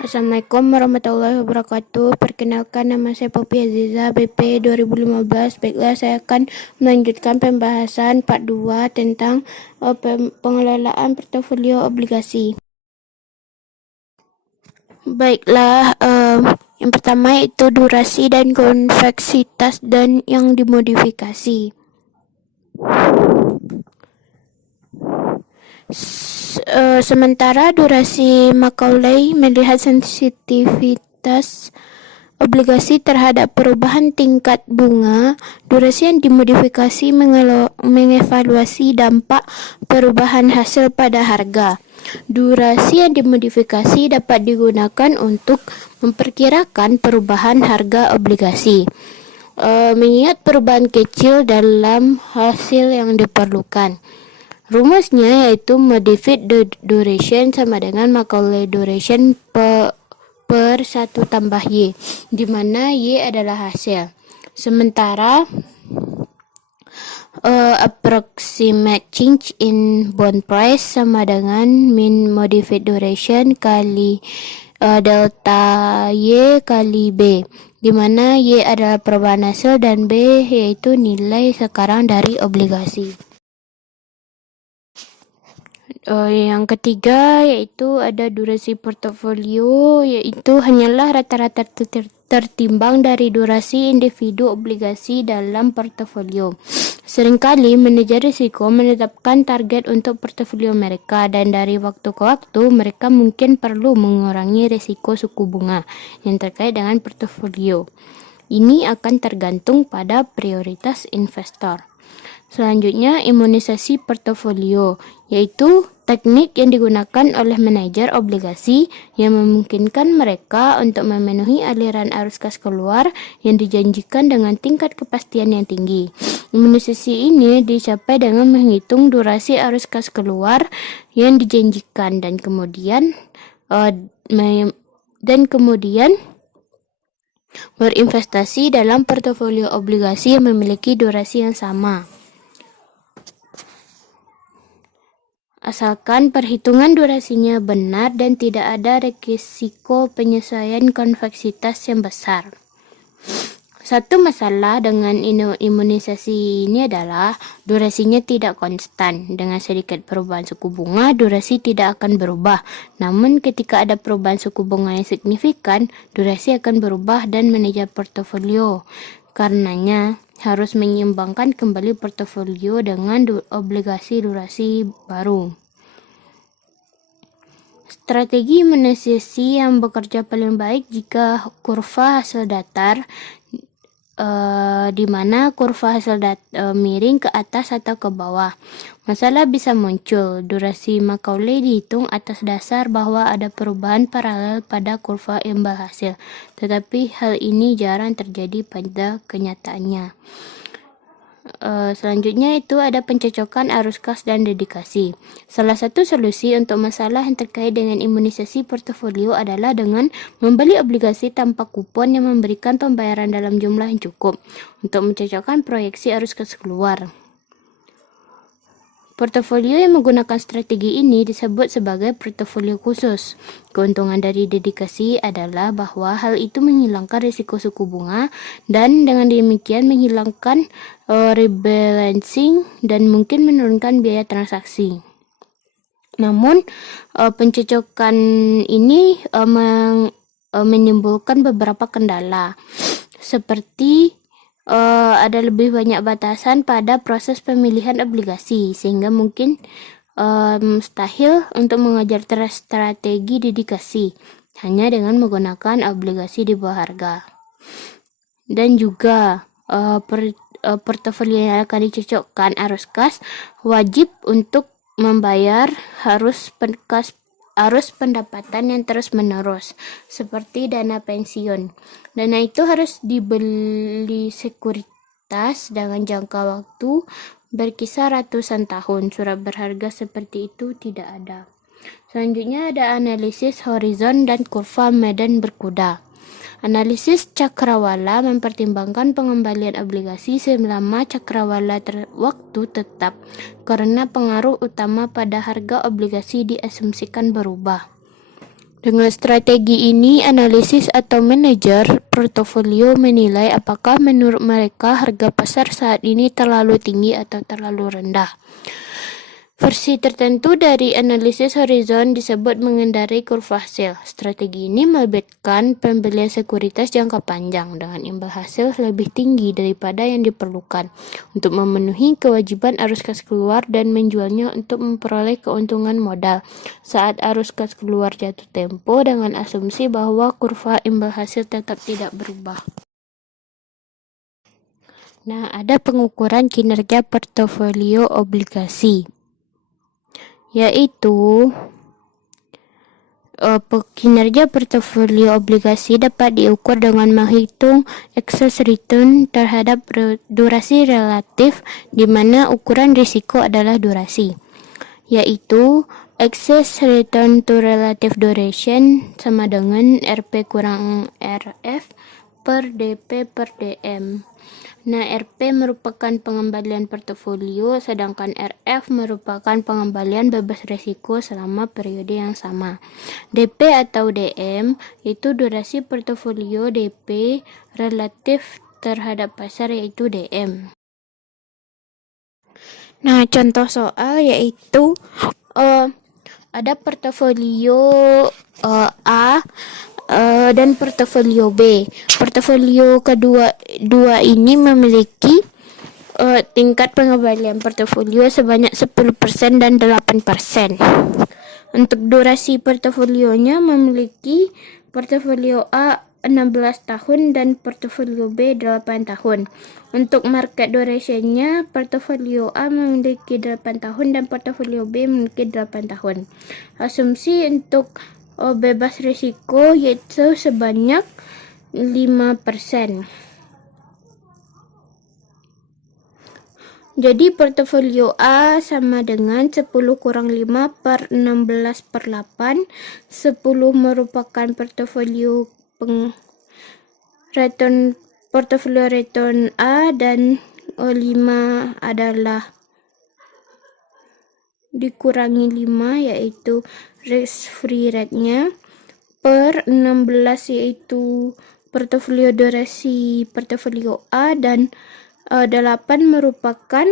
Assalamualaikum warahmatullahi wabarakatuh. Perkenalkan, nama saya Poppy Aziza, BP 2015. Baiklah, saya akan melanjutkan pembahasan part 2 tentang pengelolaan portofolio obligasi. Baiklah, yang pertama itu durasi dan konveksitas dan yang dimodifikasi. Sementara durasi Macaulay melihat sensitivitas obligasi terhadap perubahan tingkat bunga, durasi yang dimodifikasi mengevaluasi dampak perubahan hasil pada harga. Durasi yang dimodifikasi dapat digunakan untuk memperkirakan perubahan harga obligasi, mengingat perubahan kecil dalam hasil yang diperlukan. Rumusnya yaitu modified duration sama dengan Macaulay duration per 1 tambah Y, di mana Y adalah hasil. Sementara approximate change in bond price sama dengan mean modified duration kali delta Y kali B, di mana Y adalah perubahan hasil dan B yaitu nilai sekarang dari obligasi. Yang ketiga yaitu ada durasi portofolio, yaitu hanyalah rata-rata tertimbang dari durasi individu obligasi dalam portofolio. Seringkali manajer risiko menetapkan target untuk portofolio mereka, dan dari waktu ke waktu mereka mungkin perlu mengurangi risiko suku bunga yang terkait dengan portofolio. Ini akan tergantung pada prioritas investor. Selanjutnya, imunisasi portofolio, yaitu teknik yang digunakan oleh manajer obligasi yang memungkinkan mereka untuk memenuhi aliran arus kas keluar yang dijanjikan dengan tingkat kepastian yang tinggi. Imunisasi ini dicapai dengan menghitung durasi arus kas keluar yang dijanjikan dan kemudian berinvestasi dalam portofolio obligasi yang memiliki durasi yang sama. Asalkan perhitungan durasinya benar dan tidak ada risiko penyesuaian konveksitas yang besar. Satu masalah dengan imunisasi ini adalah durasinya tidak konstan. Dengan sedikit perubahan suku bunga, durasi tidak akan berubah. Namun ketika ada perubahan suku bunga yang signifikan, durasi akan berubah dan manajer portofolio karenanya harus menyeimbangkan kembali portofolio dengan obligasi durasi baru. Strategi imunisasi yang bekerja paling baik jika kurva hasil datar, di mana kurva hasil miring ke atas atau ke bawah. Masalah bisa muncul. Durasi Macaulay dihitung atas dasar bahwa ada perubahan paralel pada kurva imbal hasil, tetapi hal ini jarang terjadi pada kenyataannya. Selanjutnya itu ada pencocokan arus kas dan dedikasi. Salah satu solusi untuk masalah yang terkait dengan imunisasi portofolio adalah dengan membeli obligasi tanpa kupon yang memberikan pembayaran dalam jumlah yang cukup untuk mencocokkan proyeksi arus kas keluar. Portofolio yang menggunakan strategi ini disebut sebagai portofolio khusus. Keuntungan dari dedikasi adalah bahwa hal itu menghilangkan risiko suku bunga dan dengan demikian menghilangkan rebalancing dan mungkin menurunkan biaya transaksi. Namun, pencocokan ini menimbulkan beberapa kendala, seperti ada lebih banyak batasan pada proses pemilihan obligasi, sehingga mungkin mustahil untuk mengajar strategi dedikasi hanya dengan menggunakan obligasi di bawah harga. Dan juga portofolio yang akan dicocokkan arus kas wajib untuk membayar arus pendapatan yang terus-menerus, seperti dana pensiun. Dana itu harus dibeli sekuritas dengan jangka waktu berkisar ratusan tahun. Surat berharga seperti itu tidak ada. Selanjutnya ada analisis horizon dan kurva medan berkuda. Analisis cakrawala mempertimbangkan pengembalian obligasi selama cakrawala waktu tetap, karena pengaruh utama pada harga obligasi diasumsikan berubah. Dengan strategi ini, analisis atau manajer portofolio menilai apakah menurut mereka harga pasar saat ini terlalu tinggi atau terlalu rendah. Versi tertentu dari analisis horizon disebut mengendarai kurva hasil. Strategi ini melibatkan pembelian sekuritas jangka panjang dengan imbal hasil lebih tinggi daripada yang diperlukan untuk memenuhi kewajiban arus kas keluar dan menjualnya untuk memperoleh keuntungan modal saat arus kas keluar jatuh tempo dengan asumsi bahwa kurva imbal hasil tetap tidak berubah. Nah, ada pengukuran kinerja portofolio obligasi, yaitu kinerja portofolio obligasi dapat diukur dengan menghitung excess return terhadap durasi relatif, di mana ukuran risiko adalah durasi, yaitu excess return to relative duration sama dengan RP kurang RF per DP per DM. Nah, RP merupakan pengembalian portofolio, sedangkan RF merupakan pengembalian bebas risiko selama periode yang sama. DP atau DM itu durasi portofolio DP relatif terhadap pasar, yaitu DM. Nah, contoh soal yaitu ada portofolio A dan portofolio B. Portofolio dua ini memiliki tingkat pengembalian portofolio sebanyak 10% dan 8%. Untuk durasi portofolionya memiliki portofolio A 16 tahun dan portofolio B 8 tahun. Untuk market duration-nya, portofolio A memiliki 8 tahun dan portofolio B memiliki 8 tahun. Asumsi untuk bebas risiko yaitu sebanyak 5%. Jadi portofolio A sama dengan 10 kurang 5 per 16 per 8. 10 merupakan portofolio return A dan 5 adalah dikurangi 5 yaitu risk free rate-nya, per 16 yaitu portofolio durasi portofolio A, dan 8 merupakan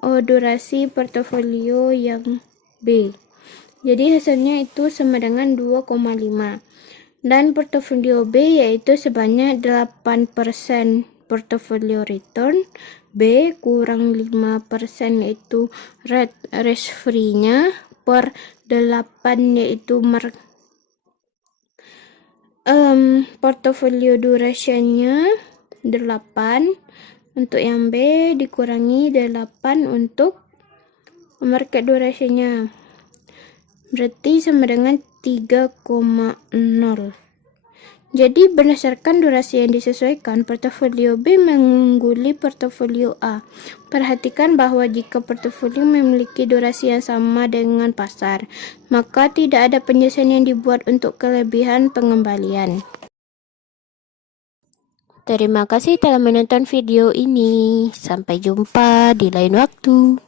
durasi portofolio yang B. Jadi hasilnya itu sama dengan 2,5. Dan portofolio B yaitu sebanyak 8% portofolio return, B kurang 5% yaitu risk free-nya, per 8 yaitu portofolio duration-nya 8 untuk yang B, dikurangi 8 untuk market duration-nya, berarti sama dengan 3,0. Jadi berdasarkan durasi yang disesuaikan, portofolio B mengungguli portofolio A. Perhatikan bahwa jika portofolio memiliki durasi yang sama dengan pasar, maka tidak ada penjelasan yang dibuat untuk kelebihan pengembalian. Terima kasih telah menonton video ini. Sampai jumpa di lain waktu.